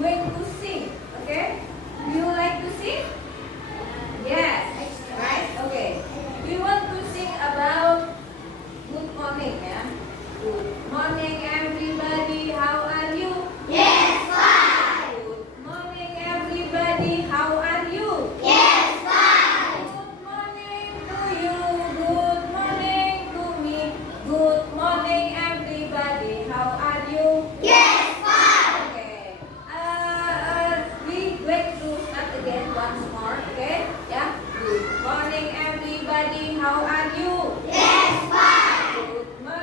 going to sing. Okay? Do you like to sing? Yes. Right? Okay. We want to sing about good morning, ya. Good morning everybody, how are you? Yes, fine. Good morning everybody, how are you? Yes, fine. Good morning to you, good morning to me. Good morning everybody, how are you? Yes, fine. Okay. We going to start again once more, okay? Yeah. Good morning everybody, how are you? Yes, fine. Good morning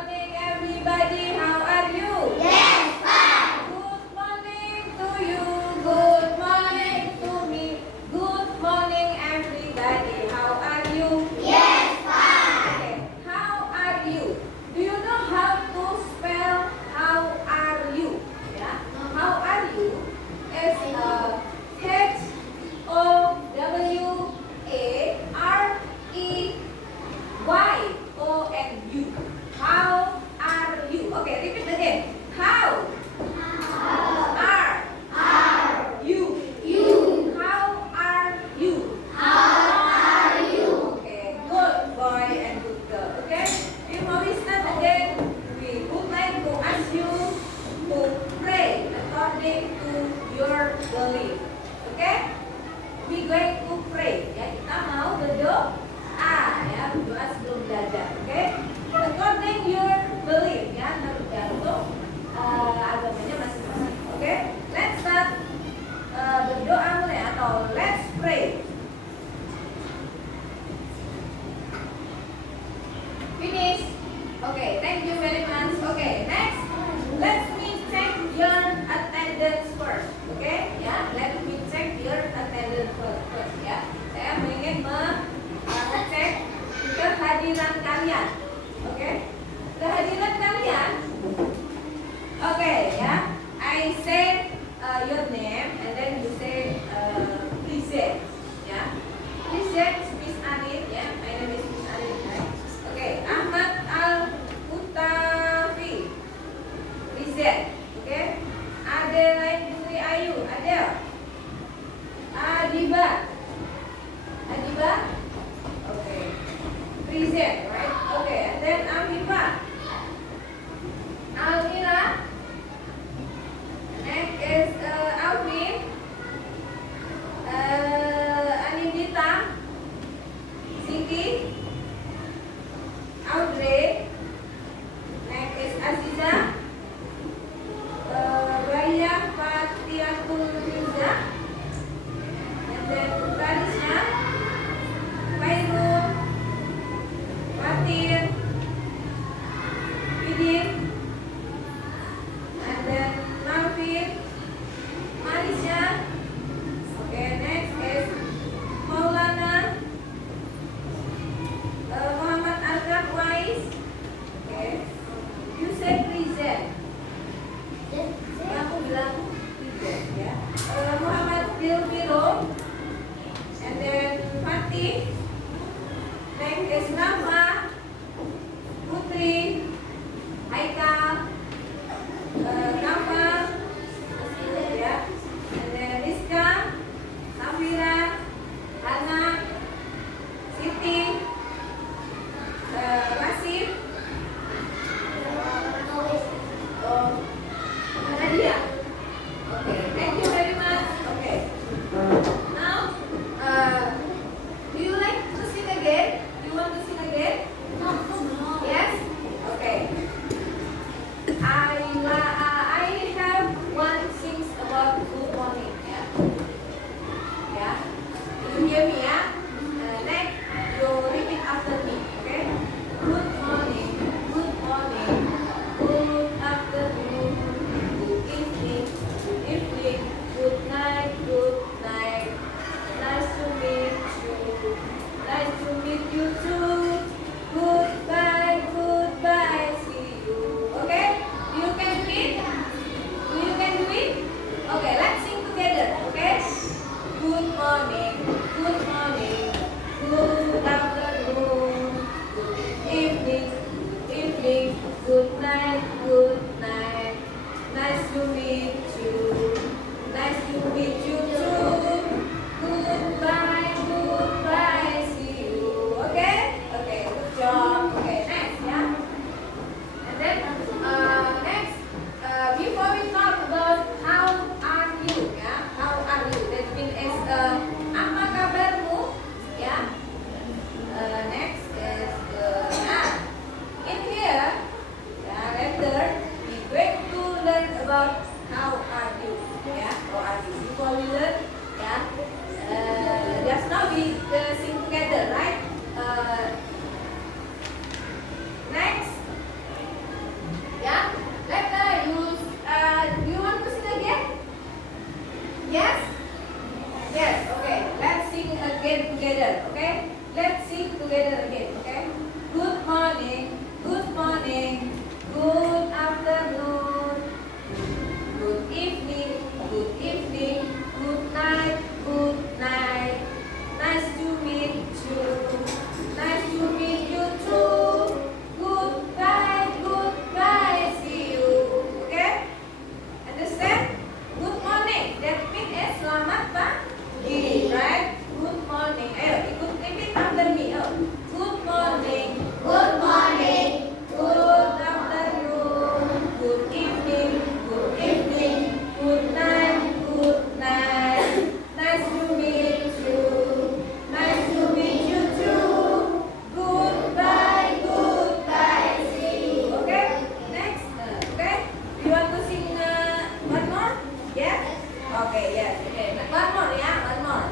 Okay, yes. Okay. One more, yeah. One more.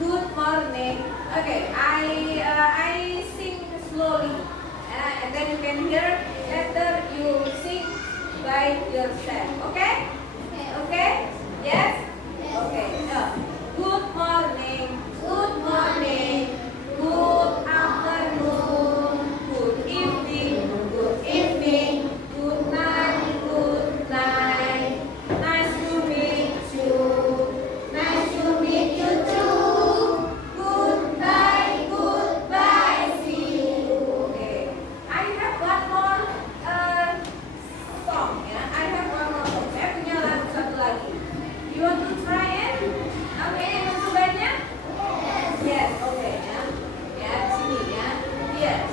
Good morning. Okay, I sing slowly, and then you can hear. Later you sing by yourself. Okay? Okay? Yes. Okay. Good morning. Good morning. Good afternoon. Good evening. Good evening. Good night. Good night. Nice to meet you. Nice to meet you too. Goodbye. Goodbye. See you. Okay. I have one more song. Ya. I have one more song. Saya punya lagu satu lagi. You want to try it? Okay, mencobanya? Yes, okay ya. Ya, di sini ya. Yes.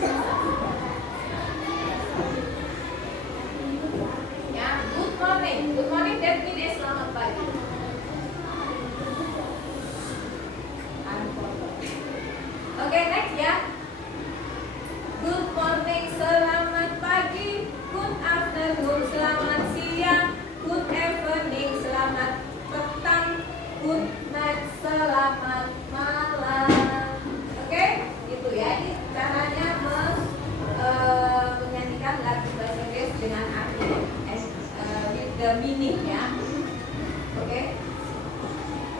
Ya, good morning. Good morning that means selamat pagi. Okay, next ya. Good morning, selamat pagi. Good afternoon, selamat siang. Good evening, selamat petang. Good night, selamat malam. Oke, gitu ya. Ini caranya menyanyikan lagu bahasa Inggris dengan arti with the meaning ya. Oke.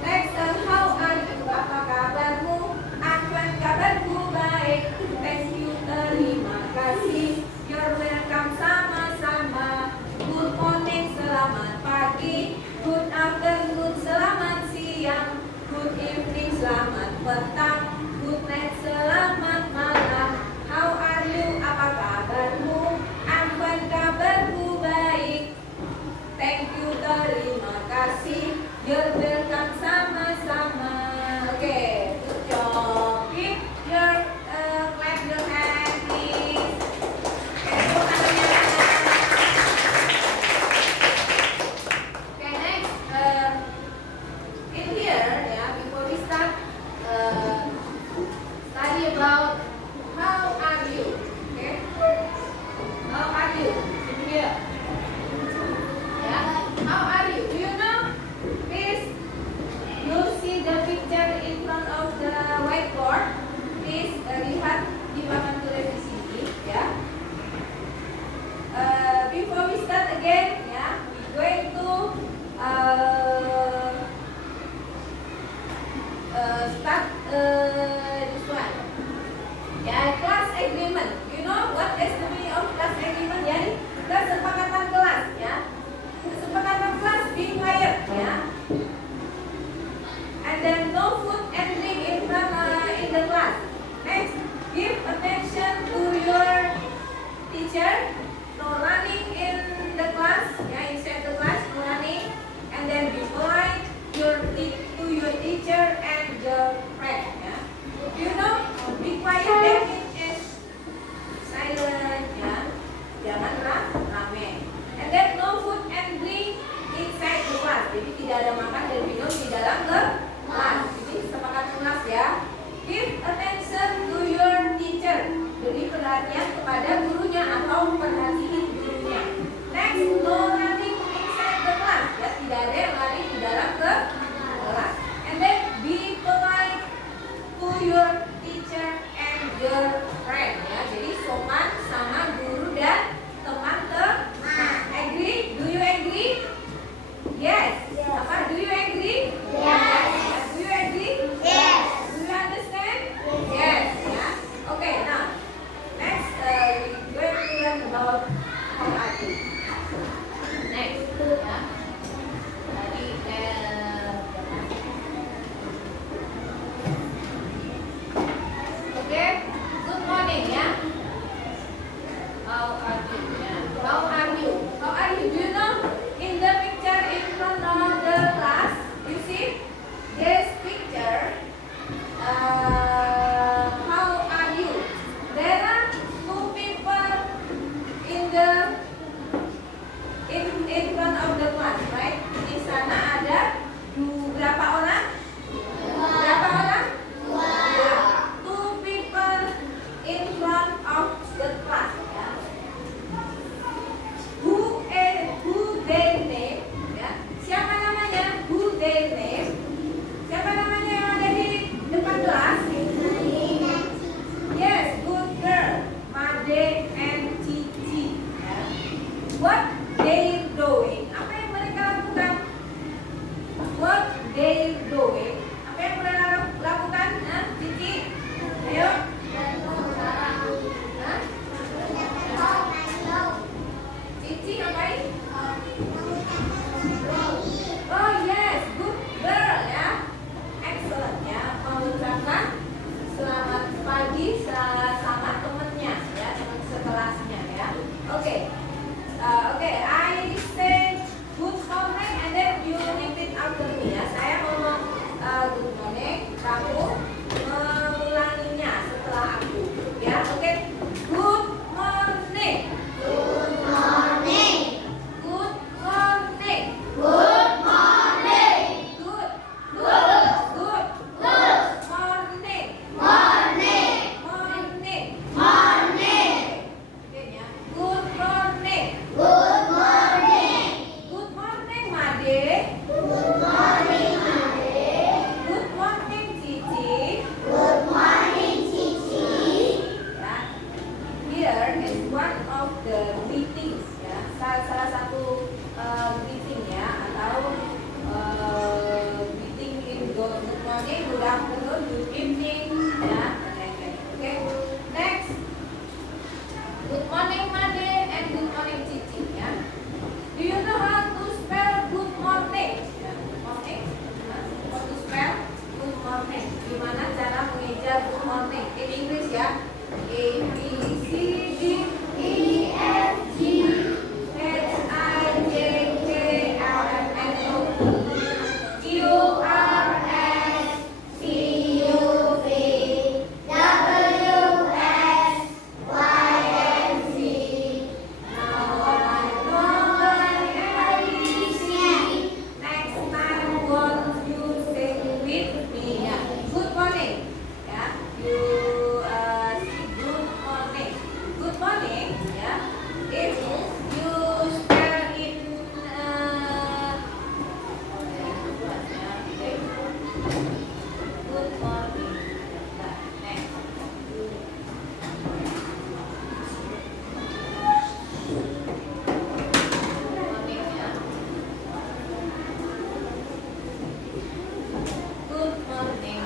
Next, how are you? Apa kabarmu? Apa kabarku baik? Thank you, terima kasih. You're welcome, sama-sama. Good morning, selamat pagi. Good afternoon, selamat siang. Good evening, selamat petang. Good night, selamat malam. How are you? Apa kabarmu? Apa kabarku baik? Thank you, terima kasih. You're welcome, sama-sama. Oke, good job. Keep your clap your hand, please. Tepuk tangannya. Okay, next. In here, ya, before we start study about how are you. Okay? How are you? In here. Yeah. How are you? Do you know? Please, you see the picture in front of the whiteboard. Please lihat di papan tulis di sini, ya. Before we start again, ya, we going to start this one. Ya, class agreement. You know what is the meaning of class agreement? Ya, kesepakatan kelas, ya. Kesepakatan kelas, be quiet, ya. And then no food and drink in the class. Next, give attention to your teacher. No running in the class, ya, inside the class, no running. And then be polite to your teacher and your friend, ya. You know, be quiet, that means silent, ya. Jangan rame. And then no food and drink inside the class. Jadi tidak ada makan dan minum di dalam kelas. Jadi sepakat kelas ya. Give attention to your teacher. Beri perhatian kepada gurunya atau perhatiin gurunya. Next, no running inside the class. Ya, tidak ada yang lari di dalam kelas. And then be polite to your teacher and your friend. Ya, jadi sopan sama guru dan teman-teman. Agree? Do you agree? Yes. Apa? Do you agree? Yes. Do you agree? Yes. Do you understand? Yes. Ya. Okay. Now, next we going to learn about how are you. Next. Ya. Tadi okay. Good morning ya. How are you? Ya. How are you? How are you? Do you know in the picture in front of the class, you see this picture. How are you? There are two people in front of the class, right? Di sana ada berapa orang? Berapa orang? Two people in front of the class. Ya. the greetings ya, salah satu greeting ya, atau greeting in good morning, good afternoon, good evening ya, dan lain-lain. Oke, next, good morning Made and good morning Cici ya. Do you know how to spell good morning? Ya, good morning. How to spell good morning? Gimana cara mengeja good morning? In English ya. A B C D E F G H I J K L M N O Q R S T U V W X Y and Z. Now I know my ABC. Next time won't you sing with me ya? Good morning ya. You say good morning. Good morning ya. If you spell in good morning. Next. Morning ya. Good morning.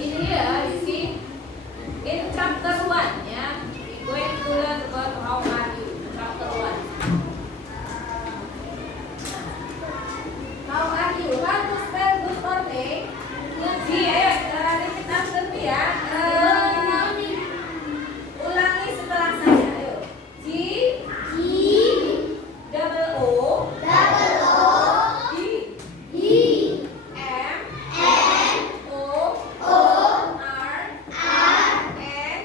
In here, you see, in chapter 1, yeah, we're going to learn about how are you. Chapter 1. How are you? How to spell good morning? Good ayo, repeat after me ya. Ulangi setelah saya, ayo. G double O D M O R N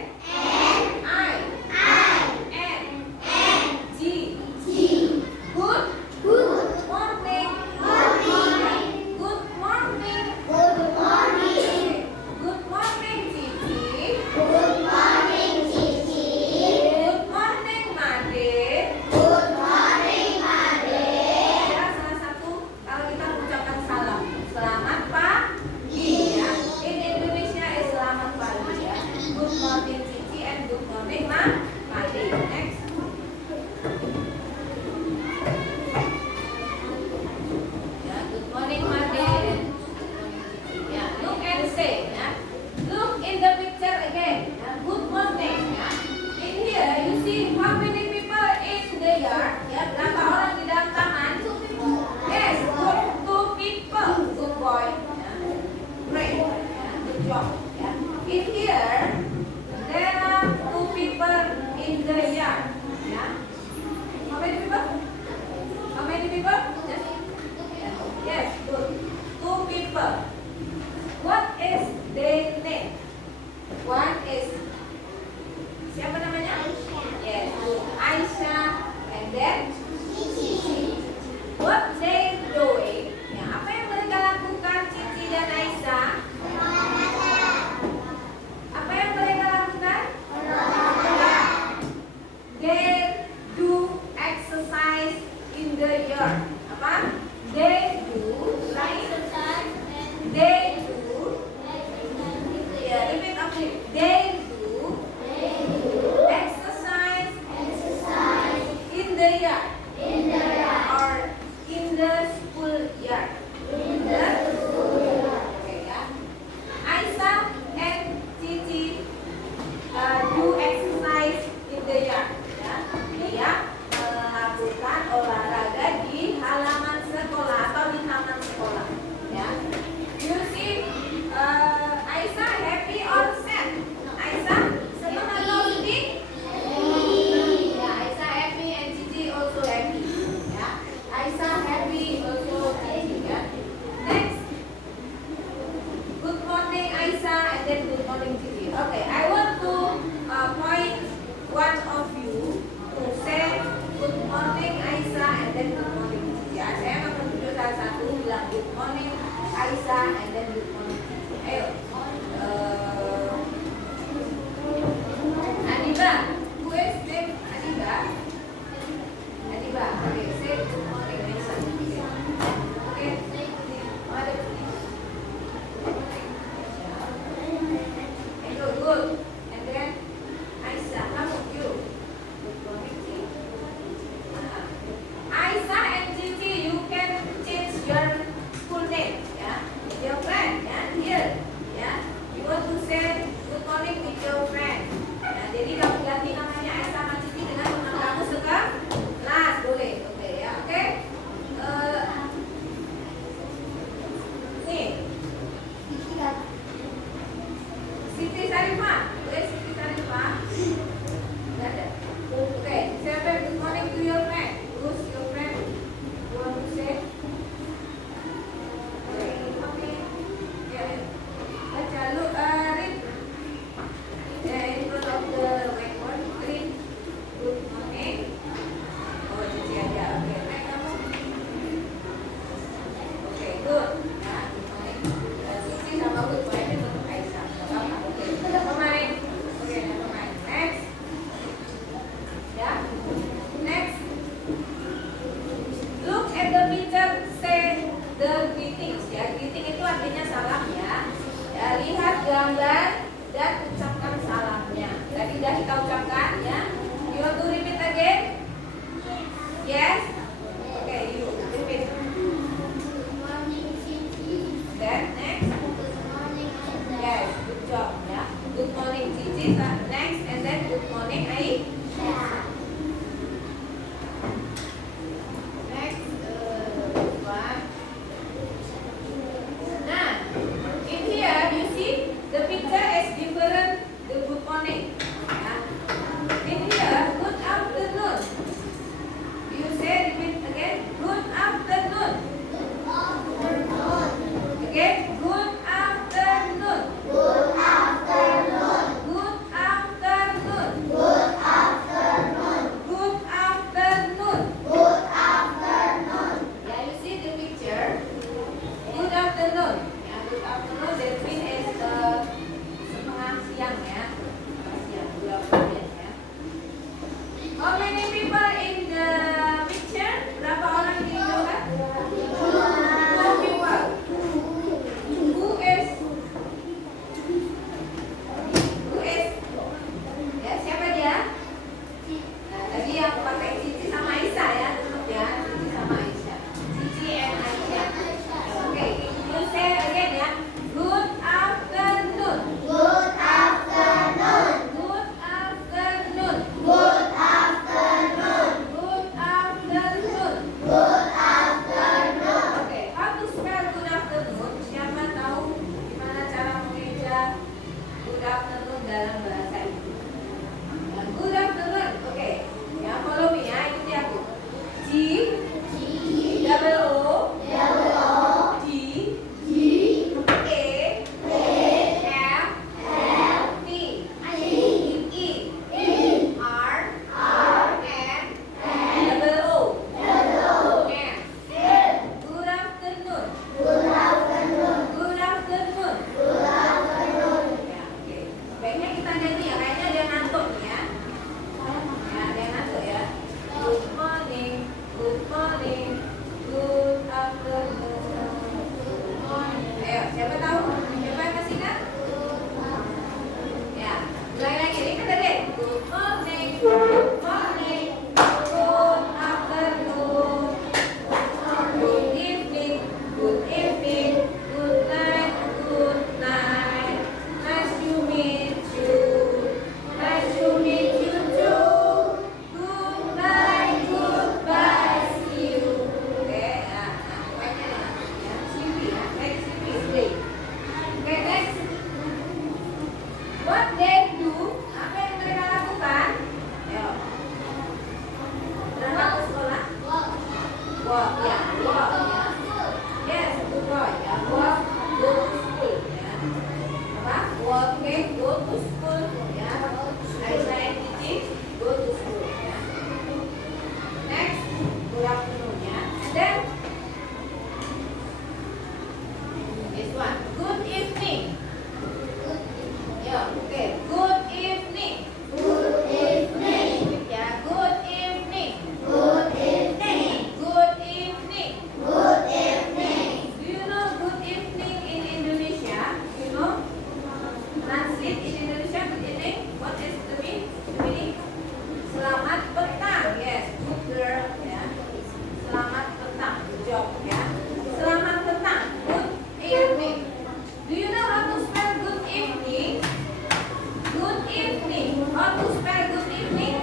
How to spell good evening?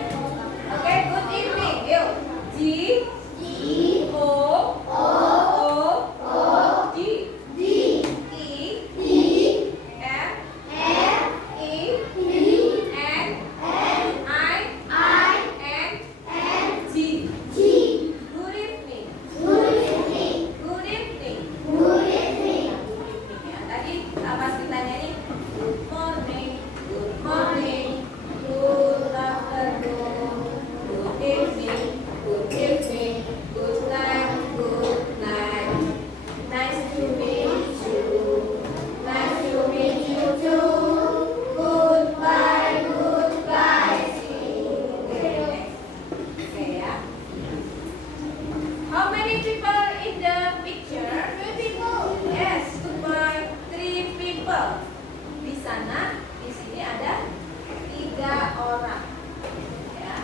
Okay, good evening. Yuk. G O D E F E N I N G. Good evening. Good evening. Ya, tadi pas ditanya nih, good morning, good afternoon, good evening, good night, nice to meet you too, goodbye, see you. Okay, ya. How many people in the picture? Yes, goodbye. 3 people. Di sana, di sini ada 3 orang. Ya.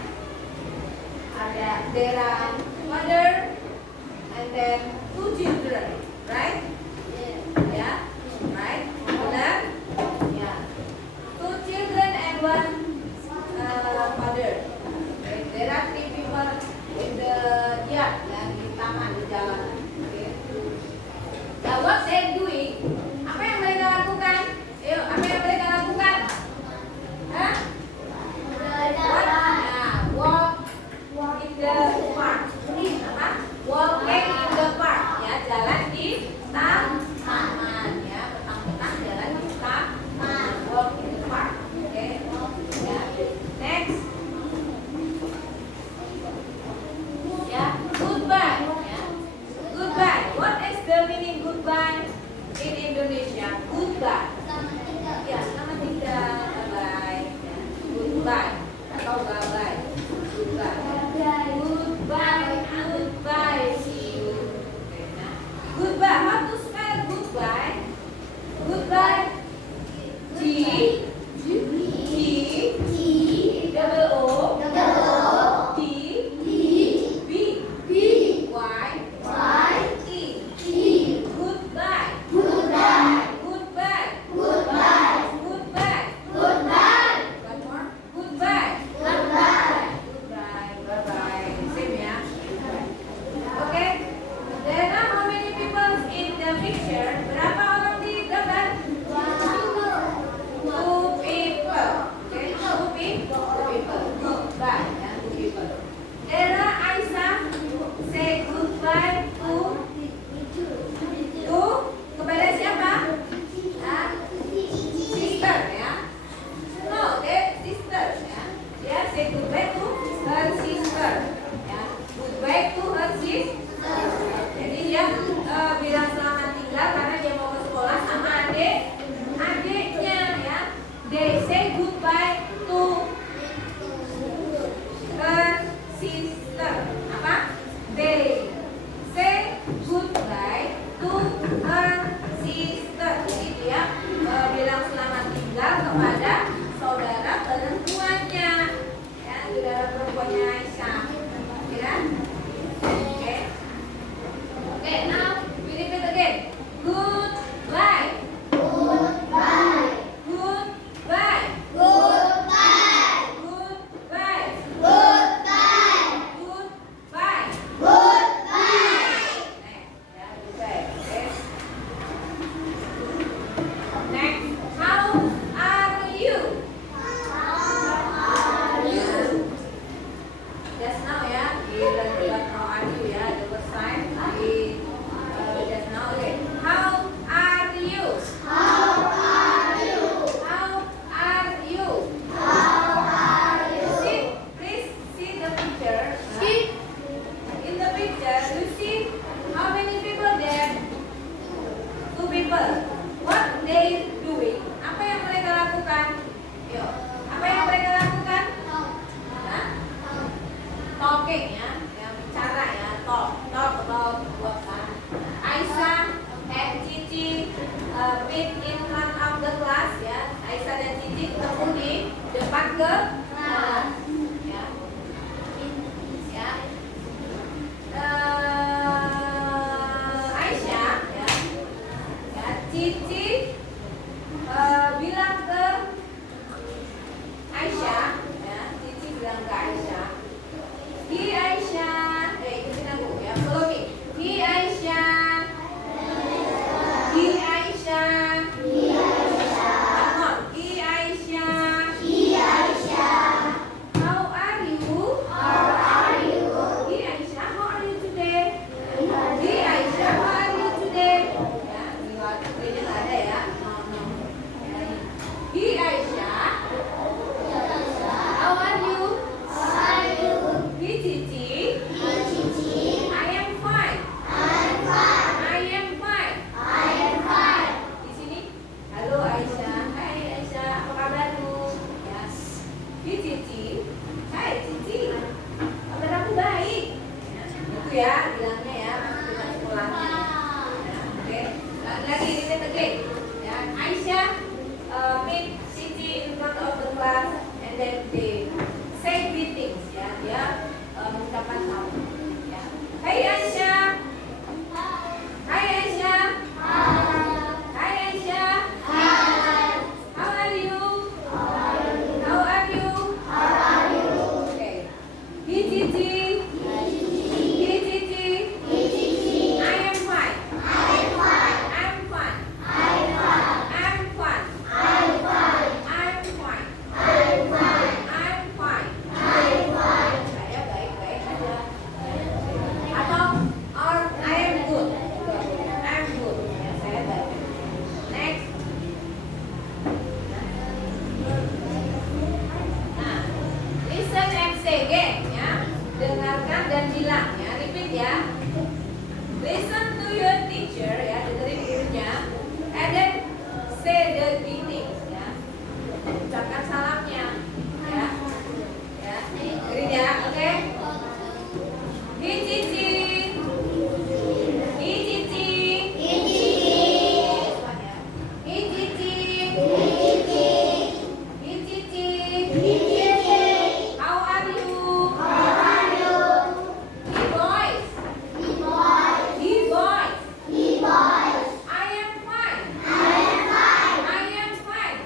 There are mother and then 2 children, right? Ya, right? Benar? Ya. 2 children and 1 mother. Okay. There are 3 people in the yard, yang di taman, di jalan. Okay. Now what they doing? Apa yang mereka lakukan? Ayo, apa yang mereka lakukan? Hah? Walk in the park. Apa? Walking in the park. Ya, jalan di taman. Ya, petang-petang jalan di taman. Walk in the park. Oke. Ya. Next. Ya, goodbye. Ya. Goodbye. What is the meaning goodbye in Indonesia? Goodbye. Ya, selamat tinggal. Bye-bye. Ya. Goodbye atau bye-bye. Goodbye. Goodbye. See you. Okay, nah. Goodbye. How to spell goodbye? Goodbye. G double O D B Y E. Goodbye. Goodbye. One more. Goodbye. Goodbye. Bye-bye. Same ya. Okay. Then how many people in the picture? Berapa orang di gambar? 2 people. Okay. 2 people. Goodbye. Ya, 2 people. Dera, Aisyah, say goodbye to kepada siapa? Sister ya. No, sister ya. Dia say goodbye to her sister. Ya. Goodbye to her sister. Jadi dia bilang selamat tinggal karena dia mau ke sekolah sama adiknya ya. They say goodbye to her sister. Apa? They say goodbye to her sister. Jadi dia bilang selamat tinggal kepada saudara perempuannya. Ya, saudara perempuannya Aisyah. Ya. Oke. Oke, now we repeat again. Goodbye. Goodbye. Cici bilang ke Aisyah, Hi Cici. Hai Cici. Kabar aku baik. Ya, itu ya bilangnya ya pas kita sekolahnya. Ya, oke. Lagi repeat again. Ya, Aisyah meet Cici in front of the class and then they say greetings. Ya, dia mengucapkan salam. Ya. Hai Aisyah. Hai Aisyah. Hai Aisyah. How are you? How are you? Okay. Hi Cici. Hi Cici. I am fine. I'm fine. I'm fine. I'm fine. Saya baik-baik saja. Atau or I am good. I'm good. Ya, saya baik. Next. Nah, listen and say again ya. Dengarkan dan bilang ya. Repeat ya. Listen to your teacher ya, dengerin gurunya. And then say the greetings ya. Ucapkan salamnya ya. Ya, dengerin ya, oke? Hi Cici. Hi Cici. Hi Cici. Hi Cici. How are you? Hi boys. Hi boys. I am fine. I am fine.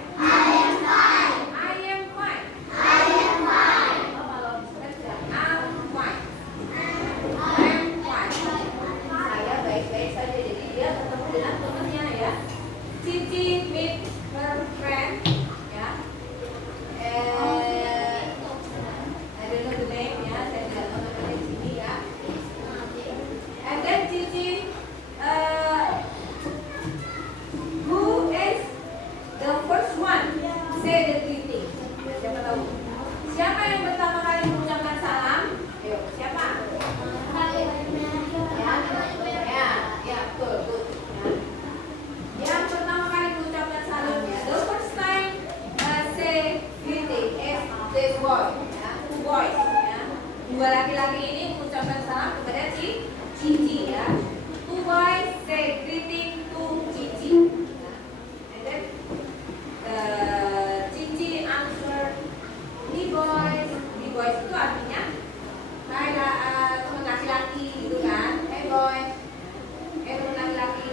I'm fine. Saya baik-baik saja. Jadi dia ketemu dengan temannya ya. Cici meet her friend ya. I don't know the name ya. Saya tidak tahu namanya di sini ya. And then Cici who is the first one say the greeting? Siapa tahu? Siapa yang pertama kali mengucapkan salam? Ayo, siapa? Ya, betul, good. Ya. Yang pertama kali mengucapkan salam ya. The first time say greeting is this boy, ya. Two boys, ya. Dua laki-laki ini mengucapkan salam kepada Cici ya. Two boys say greeting to Cici. Ya. And then Cici answer hi boys. Hi boys itu artinya hai teman laki-laki gitu kan. Hey boys. Teman laki-laki.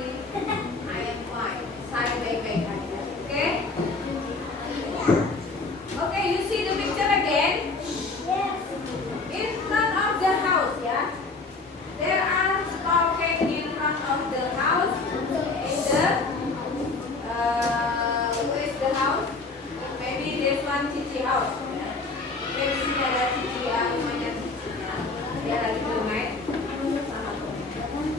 I am fine. Saya baik-baik aja. Oke? Okay, you see the picture again? In front of the house ya. There are stockade in front of the house. In the where is the house? Maybe this one Cici house. Ya. Oke, di sini ada Cici ya, rumahnya Cici ya. Dia lagi bermain sama temannya.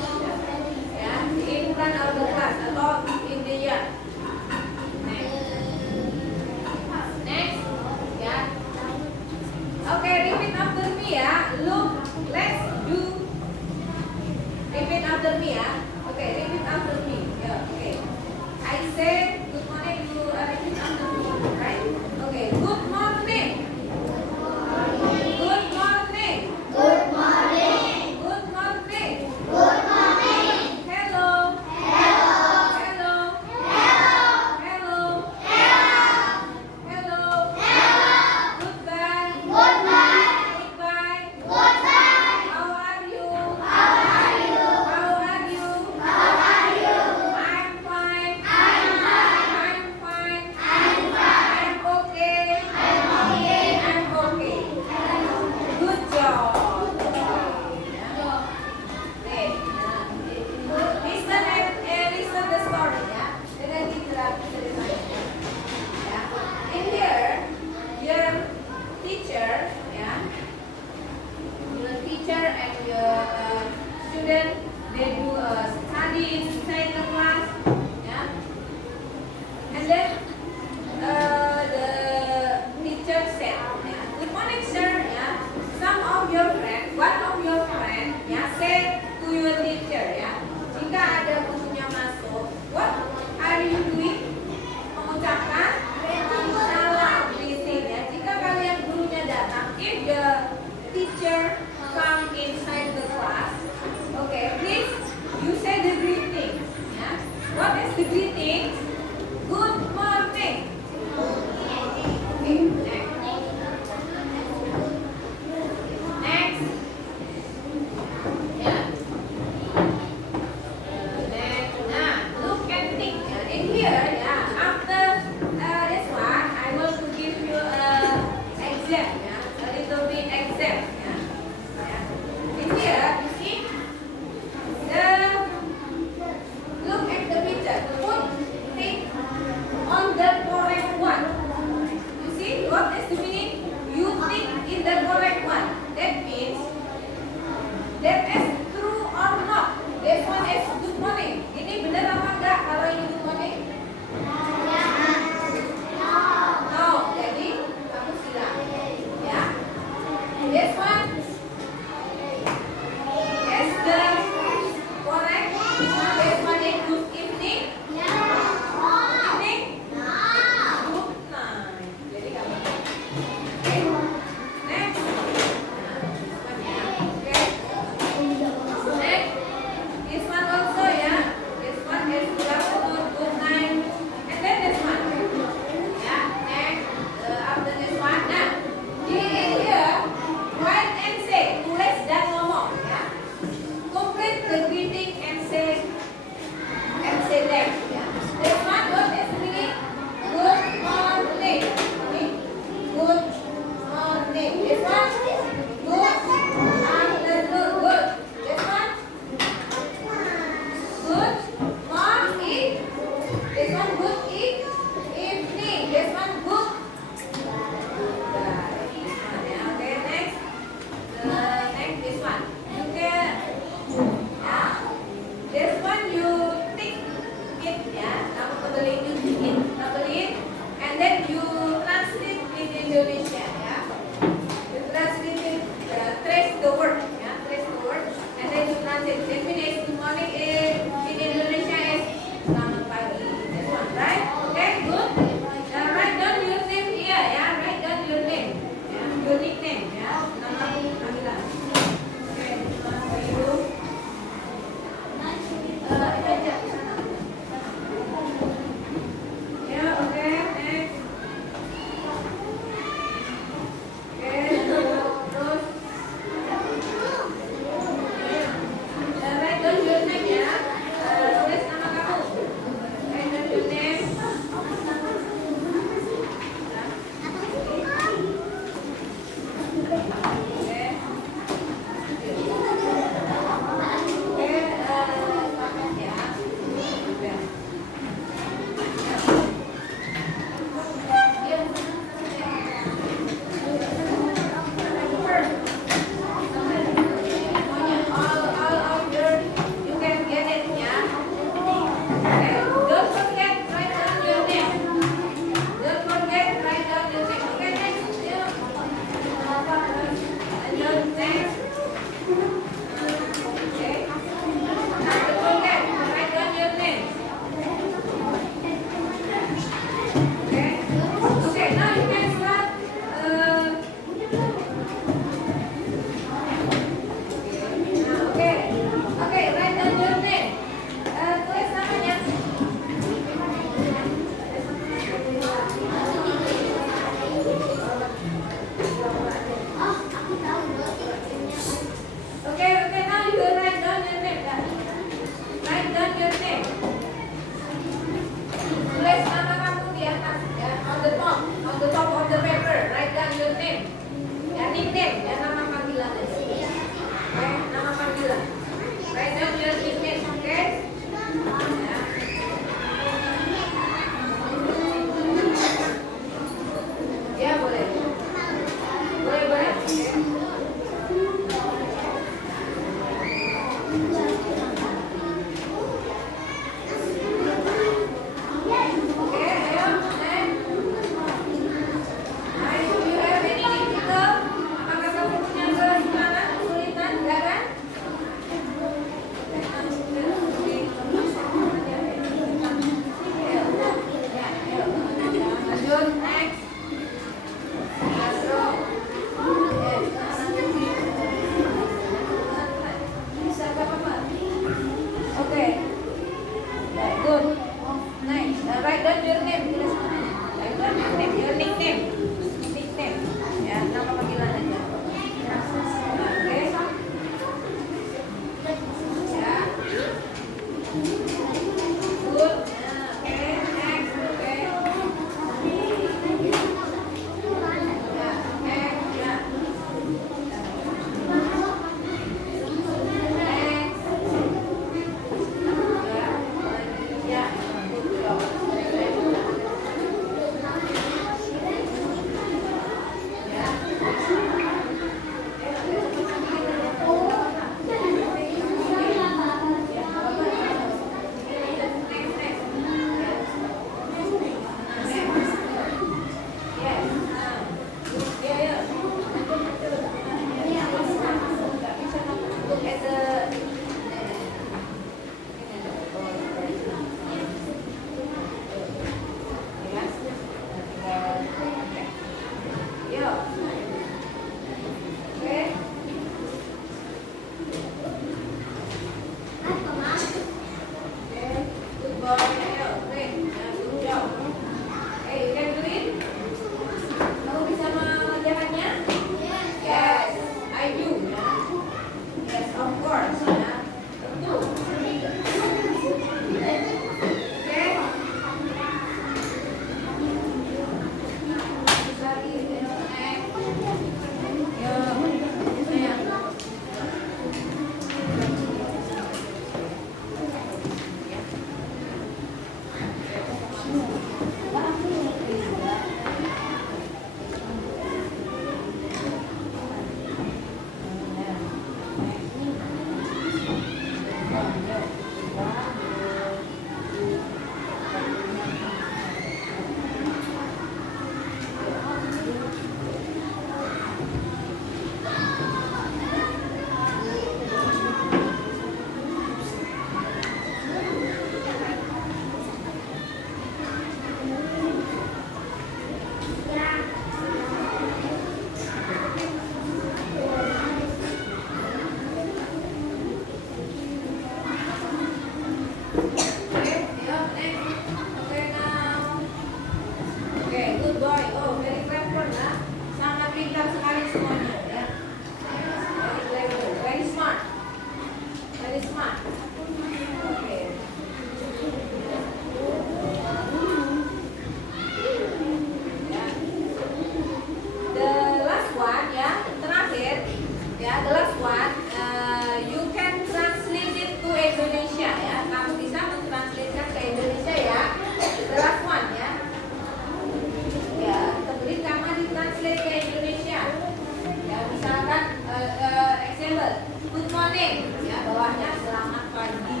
morning. Ya, bawahnya selamat pagi.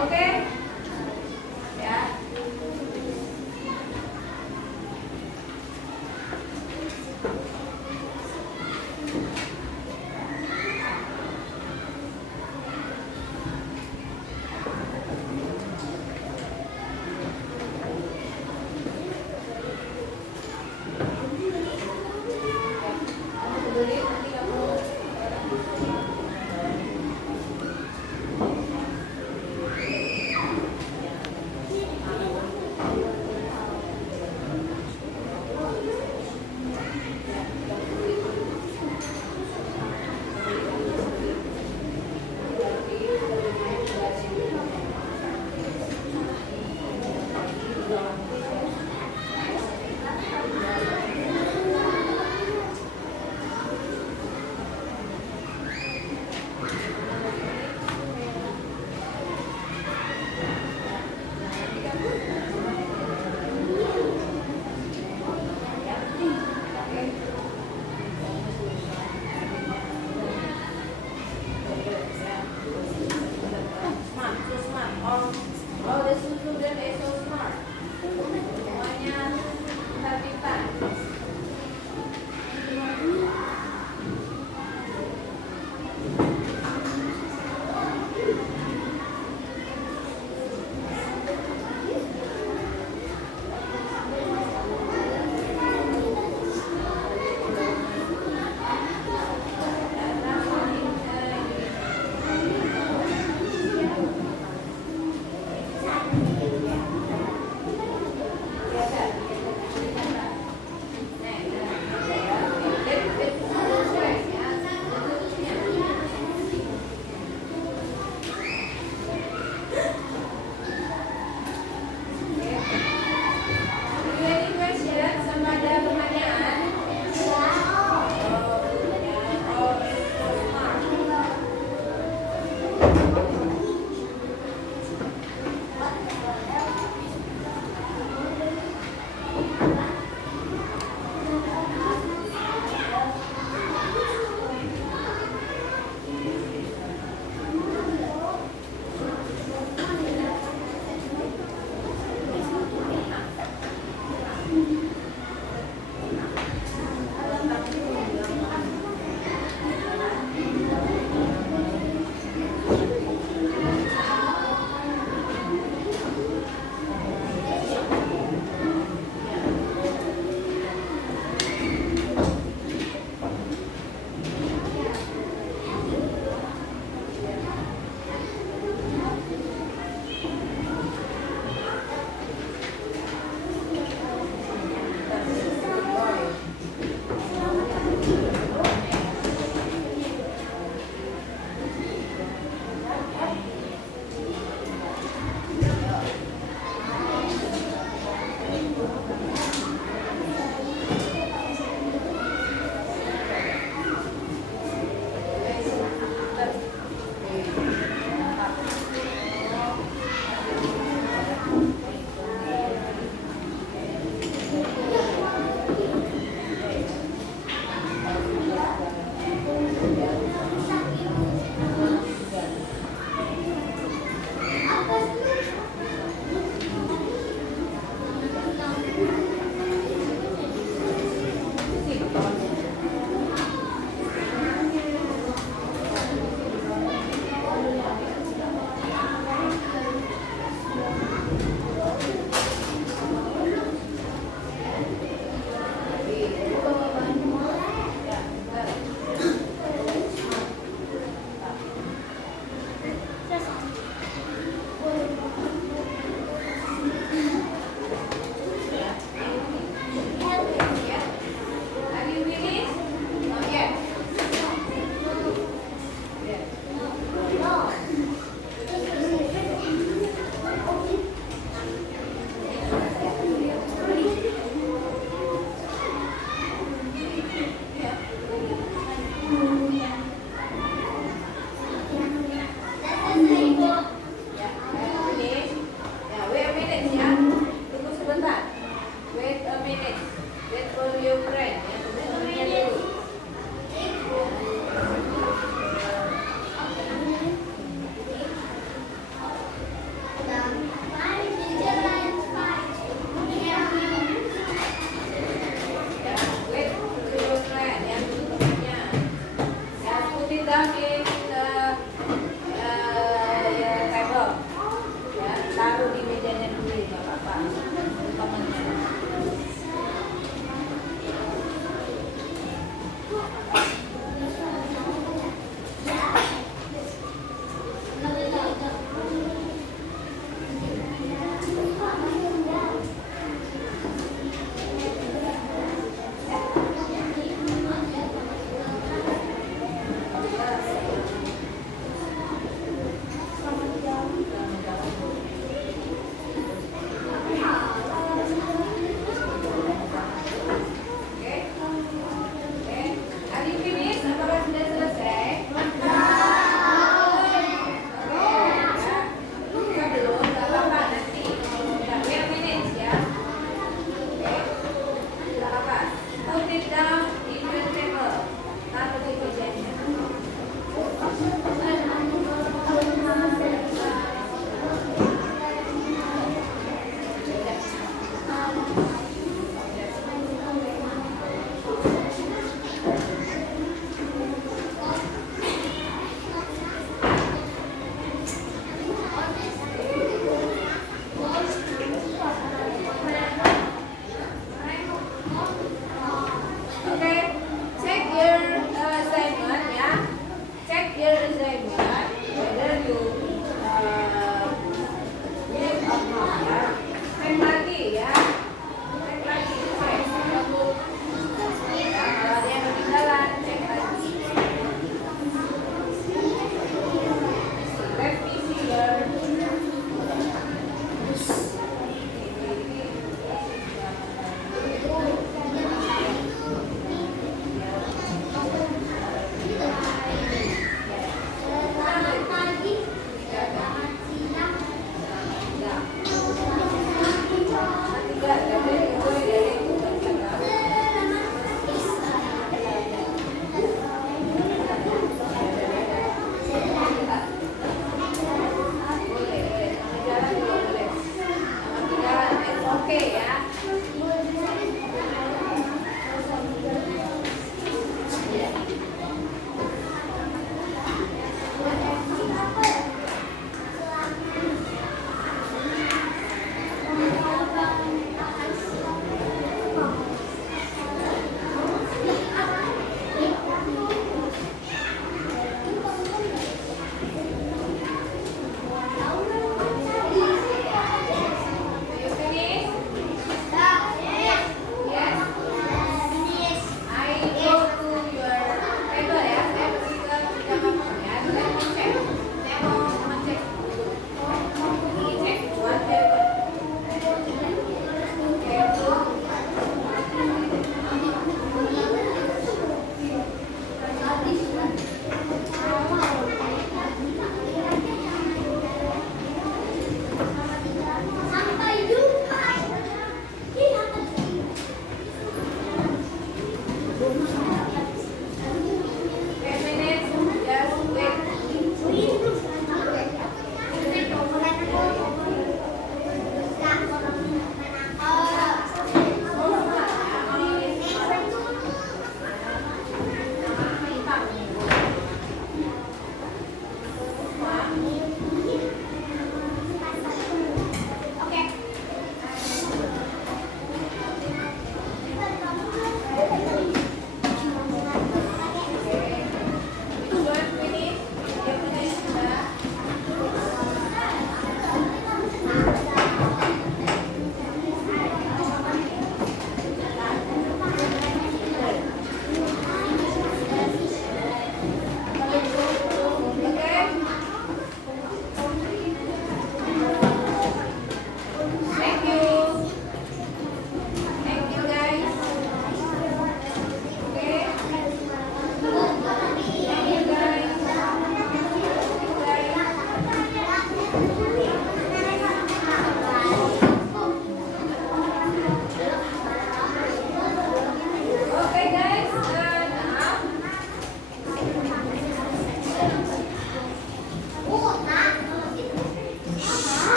Oke? Ya. Kamu peduli nanti kamu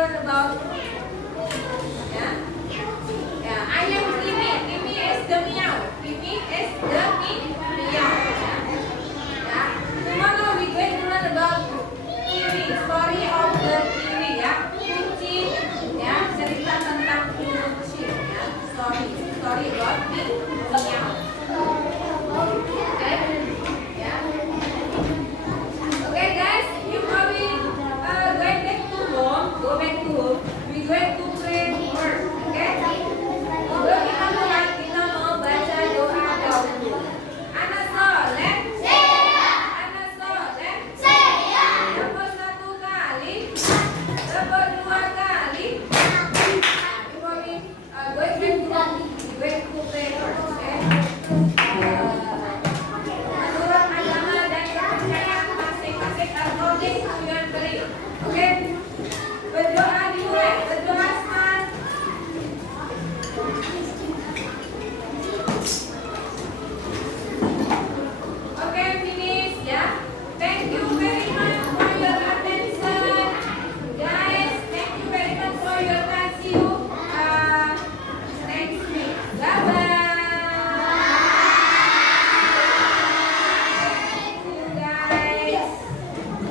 children about